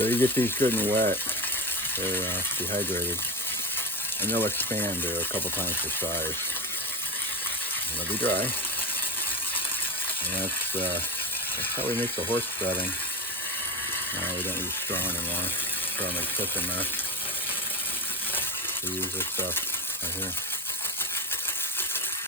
So you get these good and wet, they're dehydrated, and they'll expand to a couple times the size. And they'll be dry. And that's how we make the horse bedding. We don't use straw anymore. Straw makes such a mess. We use this stuff right here.